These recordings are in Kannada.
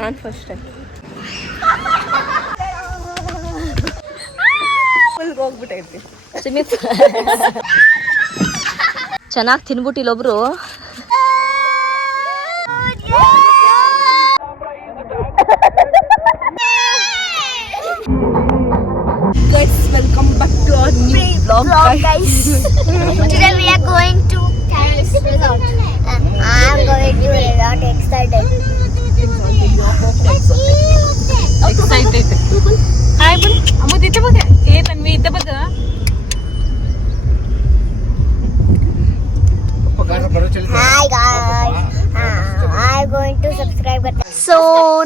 ನಾನು ಫಸ್ಟ್ ಟೈಮ್ ಹೋಗ್ಬಿಟ್ಟೈತಿ. ಚೆನ್ನಾಗಿ ತಿನ್ಬಿಟ್ಟು ಇಲ್ಲೊಬ್ರು welcome back to our new vlog guys. Today we are going to Paris resort. I am going to resort excited. Hi bun, amu dite bag. Tanvi ite bag. Hi guys. I am going to subscribe. So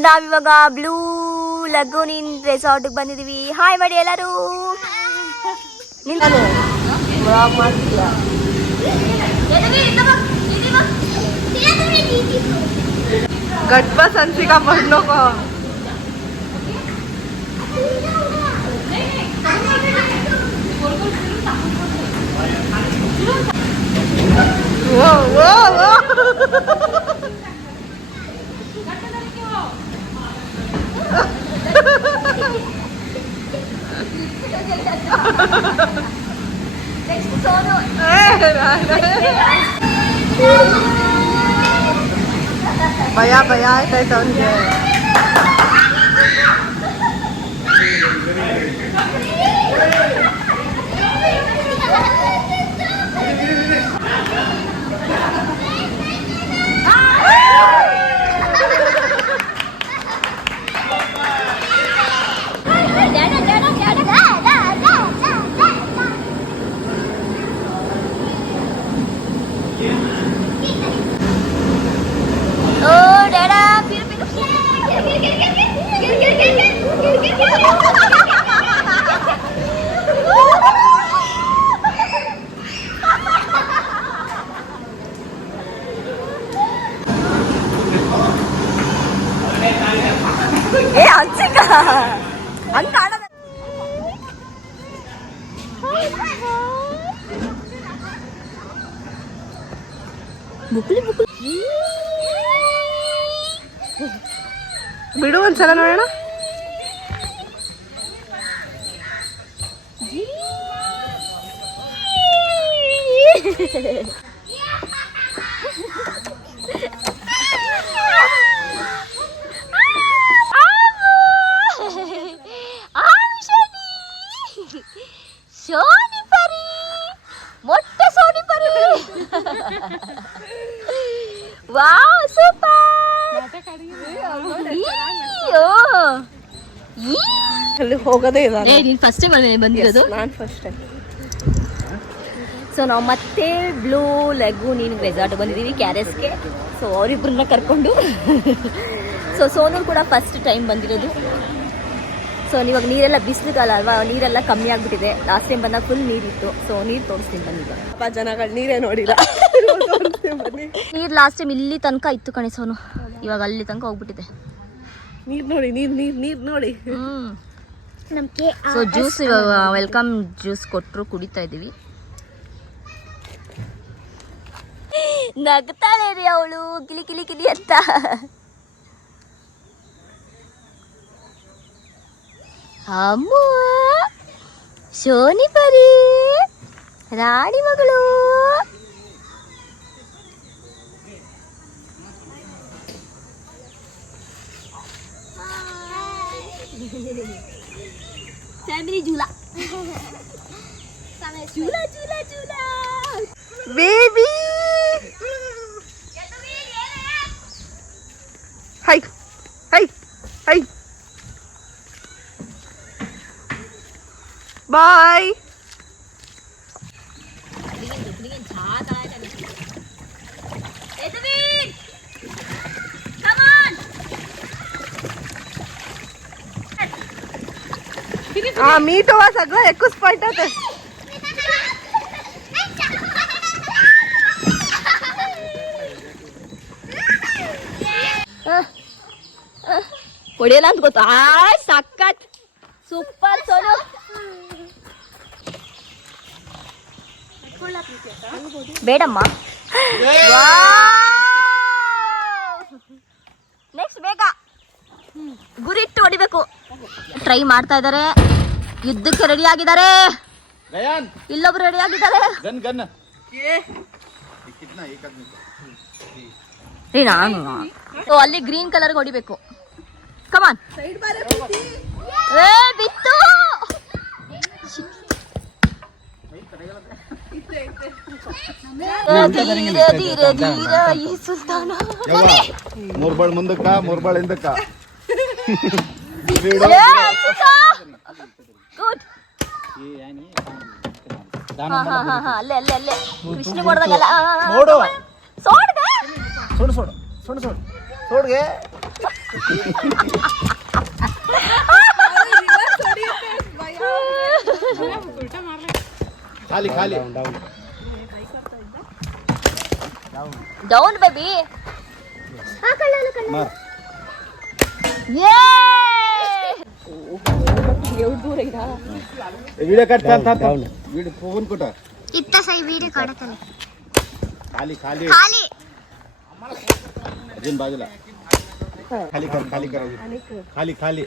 ನಾವಿವಾಗ ಬ್ಲೂ ಲಗೂನ್ ರೆಸಾರ್ಟ್ ಬಂದಿದೀವಿ. ಹಾಯ್ ಮಾಡಿ ಎಲ್ಲರೂ. ನಾನು ವ್ಲಾಗ್ ಮಾಡ್ತಿದ್ಯಾ? ಗಡ್ಬ ಸಂಚಿಕಾ ಪಡ್ಲೋಕೋ. ಓ ಓ ಓ ಭಯ ಆಯ್ತಾಯ್ತು ಅವನಿಗೆ. ಬಿಡು ಒಂದ್ಸಲ ನೋಡೋಣ. ಸೋನಿಪರಿ ಮೊಟ್ಟೆ ಸೋನಿಪರಿ. Wow super. ಅಲ್ಲಿ ಹೋಗೋದೇ ಇದ್ದಾರೆ. ನೀನು ಫಸ್ಟ್ ಟೈಮ್ ಬಂದಿರೋದು? ನಾನು ಫಸ್ಟ್ ಟೈಮ್. ಸೊ ನಾವು ಮತ್ತೆ ಬ್ಲೂ ಲಗೂನ್ ರೆಸಾರ್ಟ್ ಬಂದಿದ್ದೀವಿ ಕ್ಯಾರೆಸ್ಗೆ. ಸೊ ಅವರಿಬ್ಬರನ್ನ ಕರ್ಕೊಂಡು. ಸೊ ಸೋನೂರು ಕೂಡ ಫಸ್ಟ್ ಟೈಮ್ ಬಂದಿರೋದು. ಸೊ ಇವಾಗ ನೀರೆಲ್ಲ ಬಿಸಿಲುಗಾಲ ಅಲ್ವಾ, ನೀರೆಲ್ಲ ಕಮ್ಮಿ ಆಗಿಬಿಟ್ಟಿದೆ. ಲಾಸ್ಟ್ ಟೈಮ್ ಬಂದಾಗ ಫುಲ್ ನೀರಿತ್ತು. ಸೊ ನೀರು ತೋರಿಸ್ತೀನಿ ಬಂದಿದ್ದೆ. ಜನಗಳು ನೀರೇ ನೋಡಿಲ್ಲ. ನೀರು ಲಾಸ್ಟ್ ಟೈಮ್ ಇಲ್ಲಿ ತನಕ ಇತ್ತು ಕಣೆ ಸೋನು, ಇವಾಗ ಅಲ್ಲಿ ತನಕ ಹೋಗ್ಬಿಟ್ಟಿದೆ. ನೀರು ನೋಡಿ, ನೀರು ನೋಡಿ. ಸೊ ಜ್ಯೂಸ್ ಇವಾಗ ವೆಲ್ಕಮ್ ಜ್ಯೂಸ್ ಕೊಟ್ಟರು, ಕುಡಿತಾ ಇದ್ದೀವಿ. ನಗ್ತಾಳೆ ರೀ ಅವಳು, ಕಿಲಿ ಕಿಲಿ ಕಿಲಿ ಅಂತ. ಅಮ್ಮ ಸೋನಿಪರಿ ರಾಣಿ ಮಗಳು. ಫ್ಯಾಮಿಲಿ ಜೂಲಾ ಜೂಲಾ ಜೂಲಾ ಜೂಲಾ baby. Hi hi hi bye. Meet हुआ सगळं एकूच पळटात. ಹೊಡೆಯಲ್ಲ ಅಂತ ಗೊತ್ತಾ? ಸಕ್ಕತ್ ಸೂಪರ್ ಸೋನು. ಬೇಡಮ್ಮ. ನೆಕ್ಸ್ಟ್ ಬೇಗ ಗುರಿ ಇಟ್ಟು ಹೊಡಿಬೇಕು. ಟ್ರೈ ಮಾಡ್ತಾ ಇದ್ದಾರೆ, ಯುದ್ಧಕ್ಕೆ ರೆಡಿ ಆಗಿದ್ದಾರೆ. ಇಲ್ಲೊಬ್ರು ರೆಡಿ ಆಗಿದ್ದಾರೆ. ನಾನು ಅಲ್ಲಿ ಗ್ರೀನ್ ಕಲರ್ ಹೊಡಿಬೇಕು. ಕಮಾನ್. ಏ ಬಿತ್ತು. ಧೀರೆ ಧೀರೆ ಧೀರೆ ಈ ಸುಲ್ತಾನ. ಮೂರ್ಬಾಳ್ ಮುಂದಕ್ಕ, ಮೂರ್ಬಾಳ್ ಹಿಂದಕ್ಕ. ಗುಡ್. ಅಲ್ಲೇ ಅಲ್ಲೇ ಅಲ್ಲೇ ಕೃಷ್ಣ ಕೊಡ್ದಾಗಲ್ಲ. ಸೋಡ್ಗ ಸುಡು ಸುಡು ಸುಡು ಸುಡು ಸೋಡ್ಗೆ. ಖಾಲಿ ಖಾಲಿ ಡೌನ್ ಬೇಬಿ. ಮಾರ್. ವಿಡಿಯೋ ಕಟ್ ವಿಡಿಯೋ ಫೋನ್ ಕೊಟ್ಟ ಇತ್ತ ಸೈ ವಿಡಿಯೋ ಕಾಡತಲ್ಲ. ಖಾಲಿ ಖಾಲಿ ಖಾಲಿ ಅರ್ಜುನ್ ಬಾಜುಲ ಖಾಲಿ ಕರ್ ಖಾಲಿ ಕರ್ ಖಾಲಿ ಖಾಲಿ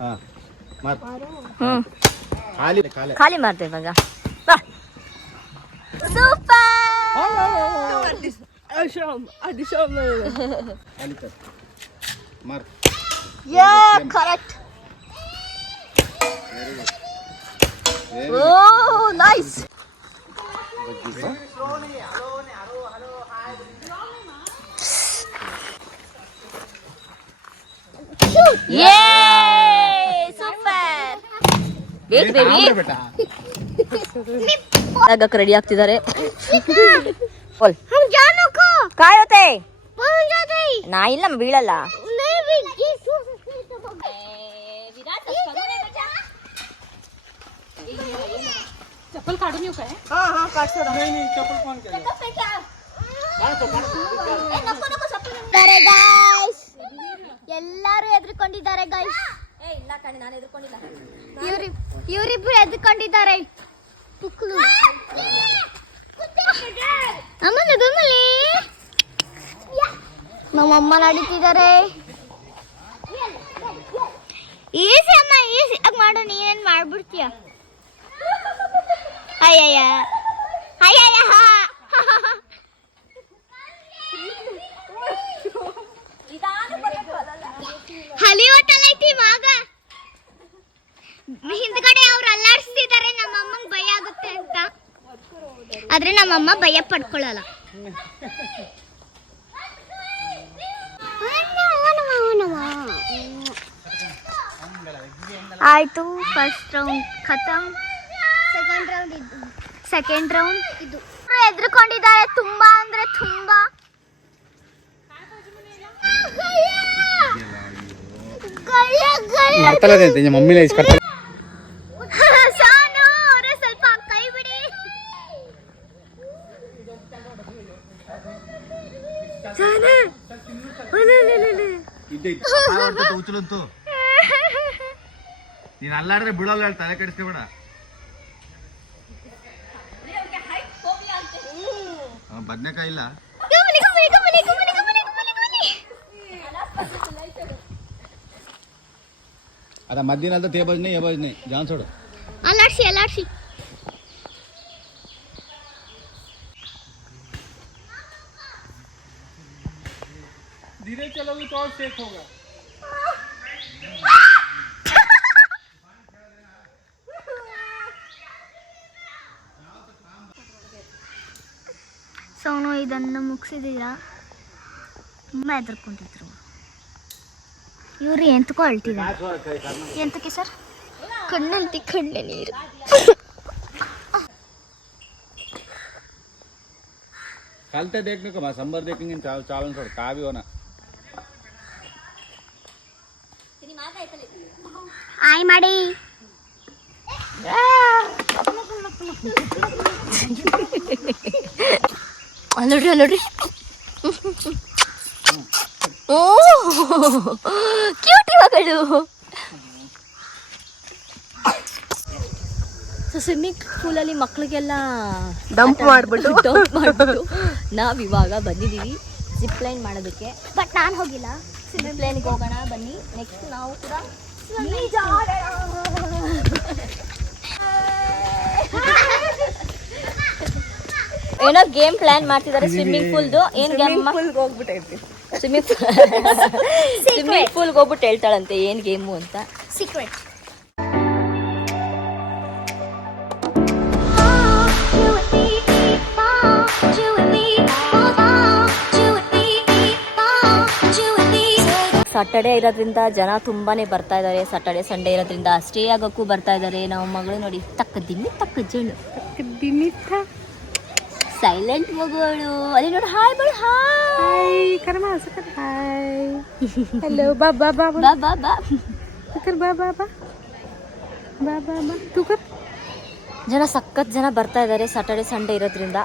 ಹಾ ಮಾರ್. ಖಾಲಿ ಖಾಲಿ ಖಾಲಿ ಮಾಡ್ತೇವೆ ಇವಾಗ. ಸೂಪರ್. ಖಾಲಿ ಕರ್ ಮಾರ್. Yeah correct. Oh nice. ಯೇ ಸೂಪರ್. Wait baby. ಆಗಕ್ಕೆ ರೆಡಿ ಆಗ್ತಿದ್ದಾರೆ. बोल हम जानो को काय होते पहुंच जाते ना ಇಲ್ಲ ಬೀಳಲ್ಲ. मैं भी चप्पल काढून येऊ काय? हां काढ सोडा. नहीं चप्पल कौन करेगा? ತಾರೆ गाइस ಎಲ್ಲರೂ ಎದ್ರಿಕೊಂಡಿದ್ದಾರೆ गाइस. ಏ ಇಲ್ಲ ಕಣೆ ನಾನು ಎದ್ರಿಕೊಂಡಿಲ್ಲ. ಇವರಿಬ್ರು ಎದ್ರಿಕೊಂಡಿದ್ದಾರೆ. ಪುಕ್ಲು ಅಮ್ಮನ ಬೆಮ್ಮಲಿ ನಮ್ಮಮ್ಮ ನಡೀತಿದ್ದಾರೆ. ಈಸಿ ಅಮ್ಮ ಈಸಿ ಮಾಡು. ನೀನೇನ್ ಮಾಡ್ಬಿಡ್ತೀಯ? ಅಯ್ಯಯ್ಯ ಅಯ್ಯಯ್ಯ. ಹಲಿವತ್ತಲೈತಿ ಮಗ. ಹಿಂದ್ಗಡೆ ಅವ್ರು ಅಲ್ಲಾಡಿಸ್ತಿದ್ದಾರೆ ನಮ್ಮಮ್ಮಂಗೆ ಭಯ ಆಗುತ್ತೆ ಅಂತ. ಆದ್ರೆ ನಮ್ಮಮ್ಮ ಭಯ ಪಡ್ಕೊಳ್ಳಲ್ಲ. ಆಯ್ತು, ಫಸ್ಟ್ ರೌಂಡ್ ಖತಮ್. ಸೆಕೆಂಡ್ ರೌಂಡ್ ಇದು ಎದ್ರುಕೊಂಡಿದ್ದಾರೆ ತುಂಬಾ ಅಂದ್ರೆ ತುಂಬಾ. ಮಮ್ಮಿಲೇ ಸಾನು ಅವರೇ ಸ್ವಲ್ಪ ಕೈ ಬಿಡಿ. ಉಚ್ಚಲಂತು ನೀನ್ ಅಲ್ಲಾಡ್ರೆ ಬಿಡಲ್ಲ, ತಲೆ ಕೆಡಿಸ್ಕೊಬೇಡ. ಬದ್ನೆಕಾಯಿ ಇಲ್ಲ. ಅದ ಮಧ್ಯಾಹ್ನ ಅಂತ ತೇ ಬಜ್ನೆ ಏ ಬಜ್ನೆ ಜಾನ್ छोड़ ಅಲ್ಲಾಡ್ಸಿ ಅಲ್ಲಾಡ್ಸಿ. धीरे चलोगे तो और सेफ होगा. ಸೋನು ಇದನ್ನು ಮುಗಿಸಿದೀರಾ? ತುಂಬ ಹೆದರ್ಕೊಂಡಿದ್ರು ಇವ್ರು. ಎಂತಕ್ಕೂ ಅಳ್ತಿದ್ದಾರೆ. ಎಂತಕ್ಕೆ ಸರ್? ಕಣ್ಣಂತಿ ಕಣ್ಣೆ ನೀರು. कलते देखने को संबर देखेंगे चालन छोड़ का भी होना. ಆಯ್ ಮಾಡಿ. ಅಲ್ಲೋಡ್ರಿ ಅಲ್ಲೋಡ್ರಿ. ಓ ಕ್ಯೂಟಿ ಮಗಳು. ಸ್ವಿಮ್ಮಿಂಗ್ ಪೂಲಲ್ಲಿ ಮಕ್ಕಳಿಗೆಲ್ಲ ಡಂಪ್ ಮಾಡಿಬಿಟ್ಟು ನಾವಿವಾಗ ಬಂದಿದ್ದೀವಿ ಜಿಪ್ ಲೈನ್ ಮಾಡೋದಕ್ಕೆ. ಬಟ್ ನಾನು ಹೋಗಿಲ್ಲ. ಜಿಪ್ ಲೈನ್ಗೆ ಹೋಗೋಣ ಬನ್ನಿ. ನೆಕ್ಸ್ಟ್ ನಾವು ಕೂಡ ಏನೋ ಗೇಮ್ ಪ್ಲಾನ್ ಮಾಡ್ತಿದ್ದಾರೆ ಸ್ವಿಮ್ಮಿಂಗ್ ಪೂಲ್ದು. ಏನ್ ಗೇಮ್? ಸ್ವಿಮ್ಮಿಂಗ್ ಪೂಲ್ಗೆ ಹೋಗ್ಬಿಟ್ಟು ಹೇಳ್ತಾಳಂತೆ ಏನ್ ಗೇಮು ಅಂತ. ಸೀಕ್ರೆಟ್. ಸಾಟರ್ಡೆ ಇರೋದ್ರಿಂದ ಜನ ತುಂಬಾನೇ ಬರ್ತಾ ಇದ್ದಾರೆ. ಸಾಟರ್ಡೆ ಸಂಡೇ ಇರೋದ್ರಿಂದ ಸ್ಟೇ ಆಗೋಕ್ಕೂ ಬರ್ತಾ ಇದ್ದಾರೆ. ನಾವು ಮಗಳು ನೋಡಿ ತಕ್ಕ ಜೇನು ಸೈಲೆಂಟ್ ಮಗಳು ಅಲ್ಲಿ ನೋಡಿ. ಹಾಯ್ ಬಳು ಹಾಯ್ ಹಲೋ ಬಾ ಬಾ ಬಾ ಬಾ ಬಾ ಬಾ ಬಾ ಬಾ ಬಾ ಬಾ ಬಾ ಬಾ ತೂಕರ್. ಜನ ಸಖತ್ ಜನ ಬರ್ತಾ ಇದ್ದಾರೆ ಸಾಟರ್ಡೆ ಸಂಡೇ ಇರೋದ್ರಿಂದ.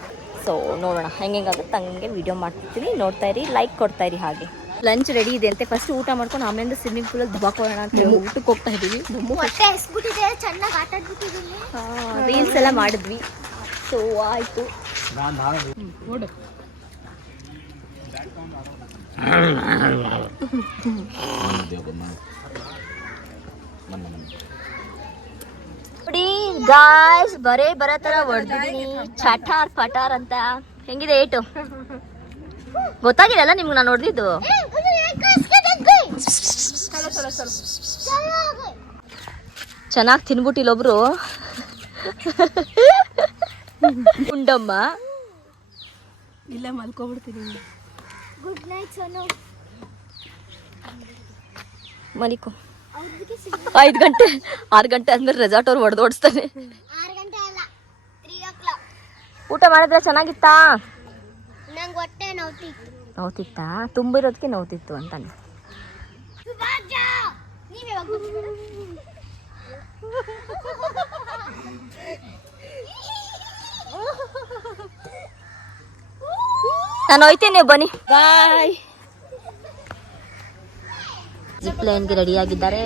ಸೊ ನೋಡೋಣ ಹೆಂಗಾಗುತ್ತೆ ಹಂಗೆ ವಿಡಿಯೋ ಮಾಡ್ತಿರ್ತೀನಿ. ನೋಡ್ತಾ ಇರಿ, ಲೈಕ್ ಕೊಡ್ತಾ ಇರಿ. ಹಾಗೆ ಲಂಚ್ ರೆಡಿ ಇದೆ ಅಂತೆ. ಫಸ್ಟ್ ಊಟ ಮಾಡ್ಕೊಂಡು ಆಮೇಲೆ ಸ್ವಿಮ್ಮಿಂಗ್ ಪೂಲಲ್ಲಿ ಧಬಾಕೊಳ್ಳೋಣ ಅಂತ ಊಟಕ್ಕೆ ಹೋಗ್ತಾ ಇದ್ದೀವಿ. ಹೊಟ್ಟೆ ಹಸ್ಬಿಟ್ಟಿದೆ, ಚೆನ್ನಾಗಿ ಆಟ ಆಡ್ಬಿಟ್ಟಿದ್ದೀನಿ. ರೀಲ್ಸ್ ಎಲ್ಲ ಮಾಡಿದ್ವಿ. ಸೊ ಆಯಿತು. ನೋಡಿ ಗಾಯ್ಸ್, ಬರೋ ಥರ ಹೊಡೆದಿದ್ದೀನಿ. ಚಟಾರ್ ಪಟಾರ್ ಅಂತ. ಹೆಂಗಿದೆ ಏಟು? ಗೊತ್ತಾಗಿರಲ್ಲ ನಿಮ್ಗೆ ನಾನು ಹೊಡೆದಿದ್ದು. ಚೆನ್ನಾಗಿ ತಿನ್ಬಿಟ್ಟು ಇಲ್ಲೊಬ್ರು ಉಂಡಮ್ಮ ಇಲ್ಲ ಮಲ್ಕೊಬಿಡ್ತೀನಿ. Good night Sonu. ಮಲಿಕೋ. 5 ಗಂಟೆ 6 ಗಂಟೆ ಆದ್ಮೇಲೆ ರೆಸಾರ್ಟ್ ಅವ್ರು ಓಡಿಸ್ತಾನೆ. 6 ಗಂಟೆ ಅಲ್ಲ, 3 o'clock. ಊಟ ಮಾಡಿದ್ರೆ ಚೆನ್ನಾಗಿತ್ತಾ? ನಂಗೆ ಹೊಟ್ಟೆ ನೋವ್ತಿತ್ತಾ? ತುಂಬಿರೋದಕ್ಕೆ ನೋವ್ತಿತ್ತು ಅಂತಾನೆ. ನಾನು ಹೋಯ್ತೇನೆ, ಬನ್ನಿ ಬಾಯ್. ಜಿಪ್ ಲೈನ್ಗೆ ರೆಡಿ ಆಗಿದ್ದಾರೆ.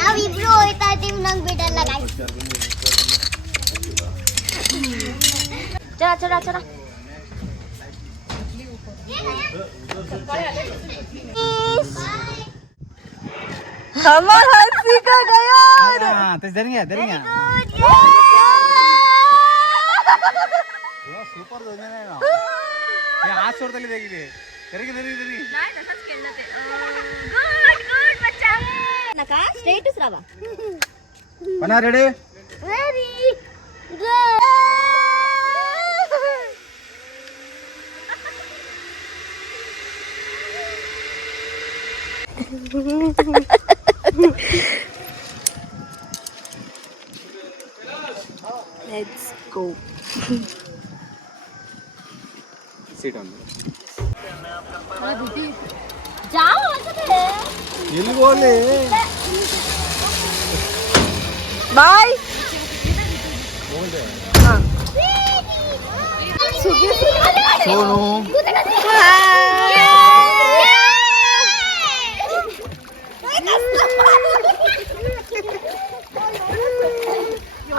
ನಾವಿಬ್ರು ಹೋಯ್ತಾ ಇದ್ದೀವಿ, ನಂಗೆ ಬಿಡಲ್ಲ guys. ಚಲ ಚಲ ಚಲ. हमारा हंसी का गया। तो जरिया ಸೂಪರ್ ಆಶ್ಚರ್ಯದಲ್ಲಿ ಹೇಗಿದೆ. ಸ್ಟ್ರೈಟ್ ಸ್ರಾವ ready. Let's go. Sit on. जाओ अंदर. ಎಲ್ಲಿ ಹೋಗ್ಲಿ? ಬಾಯ್. ಸೋನು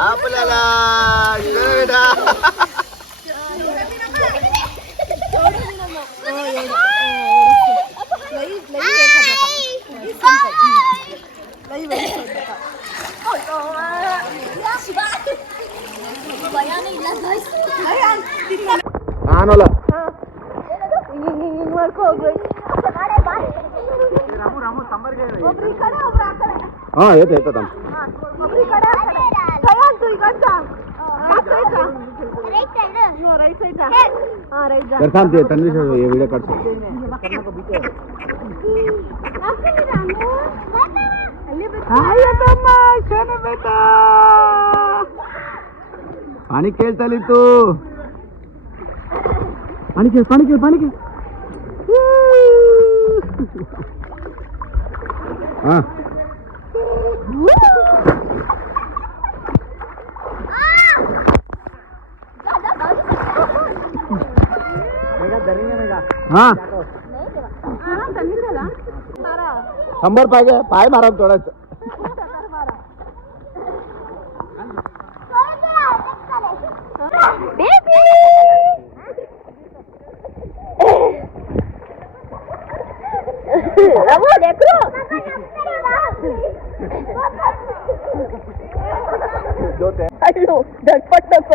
आपल्याला बेटा ಆನಲ್ಲ ಹಾಂ येत तर सांगते तन्वी व्हिडिओ काढतो. पाणी खेळ चाली तू. पाणी खेळ पाणी खेळ पाणी खेळ. हा हा 100 पाहिजे. पाय मारा थोडंच. ಅಯ್ಯೋ ದಟ್ಪಟ್ಟಪ್ಪ.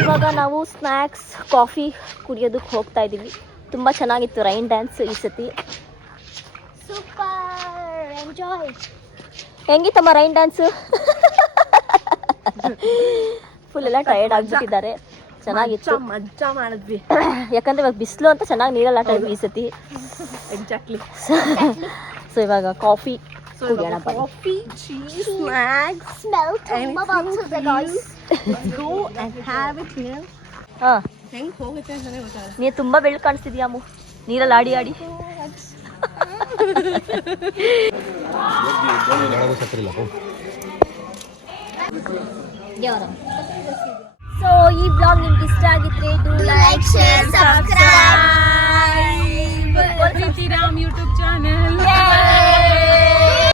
ಇವಾಗ ನಾವು ಸ್ನ್ಯಾಕ್ಸ್ ಕಾಫಿ ಕುಡಿಯೋದಕ್ಕೆ ಹೋಗ್ತಾ ಇದ್ದೀವಿ. ತುಂಬ ಚೆನ್ನಾಗಿತ್ತು ರೈನ್ ಡ್ಯಾನ್ಸ್ ಈ ಸತಿ. Super enjoy. ಹೆಂಗಿತ್ತಮ್ಮ ರೈನ್ ಡ್ಯಾನ್ಸು? ಫುಲ್ ಎಲ್ಲ ಟಯರ್ಡ್ ಆಗ್ಬಿಟ್ಟಿದ್ದಾರೆ. ಚೆನ್ನಾಗಿತ್ತು, ಮಜಾ ಮಾಡಿದ್ವಿ. ಯಾಕಂದ್ರೆ ಇವಾಗ ಬಿಸಿಲು ಅಂತ ಚೆನ್ನಾಗಿ ನೀರಲ್ಲಿ ಆಟ ಆಡಿದ್ವಿ ಈ ಸತಿ. ಎಕ್ಸಾಕ್ಟ್ಲಿ. ಸೊ ಇವಾಗ ಕಾಫಿ ಕುಡಿಯೋಣ ಬನ್ನಿ. ಕಾಫಿ, ಚೀಸ್, ಸ್ನ್ಯಾಕ್ಸ್, ಸ್ಮೆಲ್ ತುಂಬಾ ಬರ್ತಿದೆ guys. Go and have it here. ಹಾಂ, ಹೆಂಗ್ ಹೋಗುತ್ತೆ ಅಂತಾನೆ ಗೊತ್ತಾಗಲ್ಲ. ನೀನು ತುಂಬ ಬೆಳ್ಳು ಕಾಣಿಸ್ತಿದ್ಯಾ ಅಮ್ಮು ನೀರಲ್ಲಿ ಆಡಿ ಆಡಿ. ಸೊ ಈ ಬ್ಲಾಗ್ ನಿಮ್ಗೆ ಇಷ್ಟ ಆಗಿದ್ರೆ like share subscribe. Raam YouTube channel.